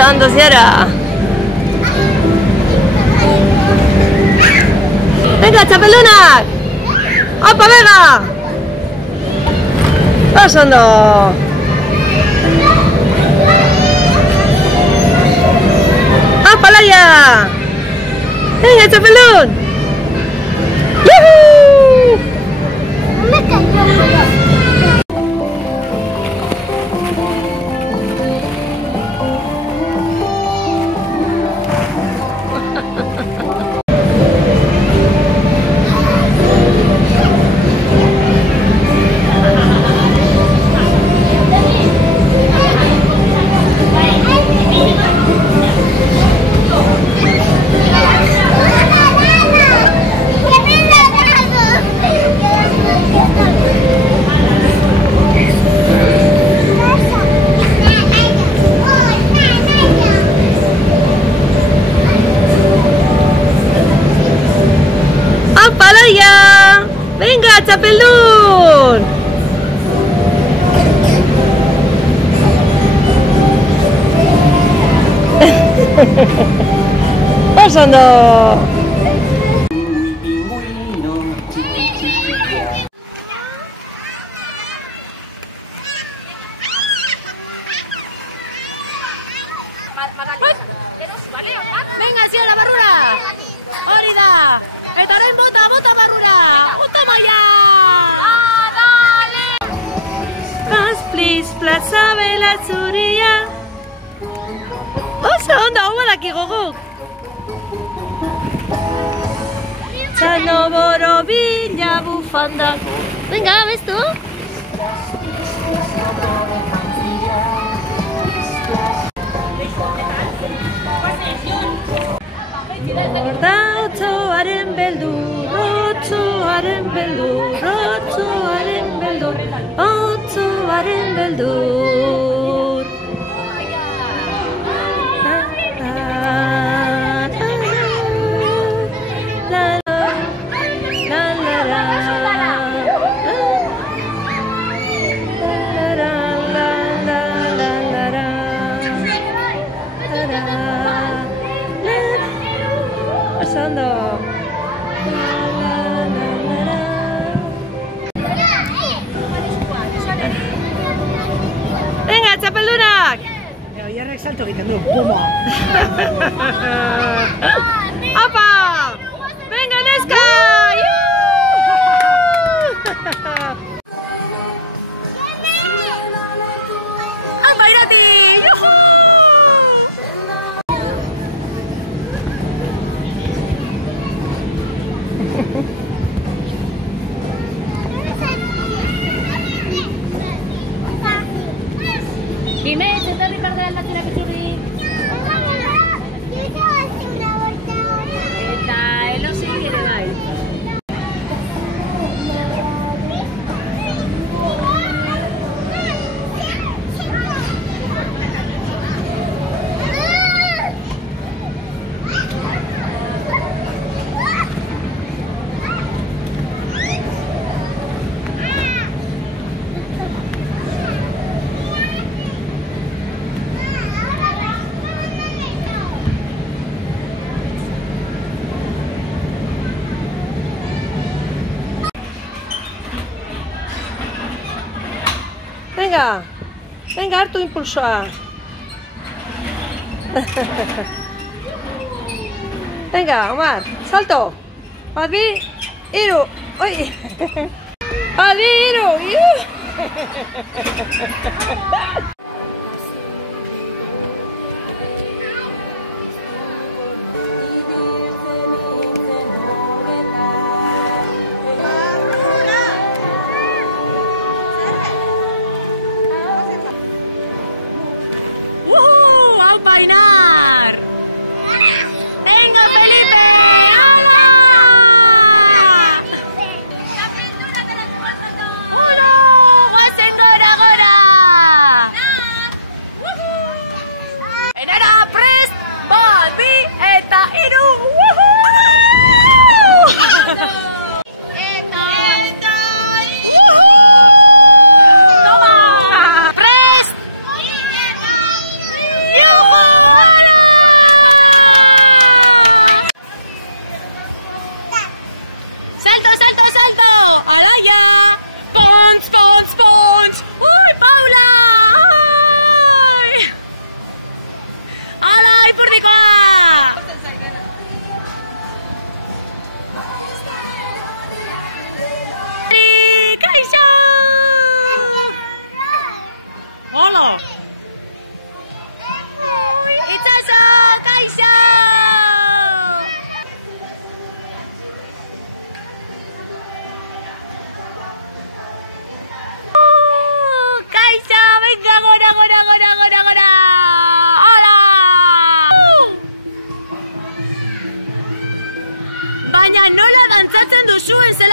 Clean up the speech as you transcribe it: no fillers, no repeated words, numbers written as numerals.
ondo, Ziara. Venga, txapelunak! Opa, venga! Oso ondo! Opa, Laia! Venga, txapelun! ¡Yuhu! Me cayó. Venga, txapelun! Oso ondo! Venga, Ziara, barrura! Hori da! Eta orain bota barrura! Bota maia! Please, plaza bela zuria. Oso ondo, hau badakigu guk. Txano borobila bufanda. Venga, bestu? Horda otzoaren beldur, otzoaren beldur, otzoaren beldur, otzoaren beldur. Ondo. Venga, txapeldunak! Oiarrek salto egiten du, puma! Opa! Venga, neska! Apa, Irati! Yuhu! Dime, zentarri parte aldatzera petzurri. Eta elosi ere bai. Venga, venga, hartu impulsoa. Venga, Omar, salto. Bat bi, hiru. Oi. Bat bi, hiru. Painar! Venga, Felipe! ¡Hola! ¡Uno! ¡Guazen gora! baina nola dantzatzen duzuen zela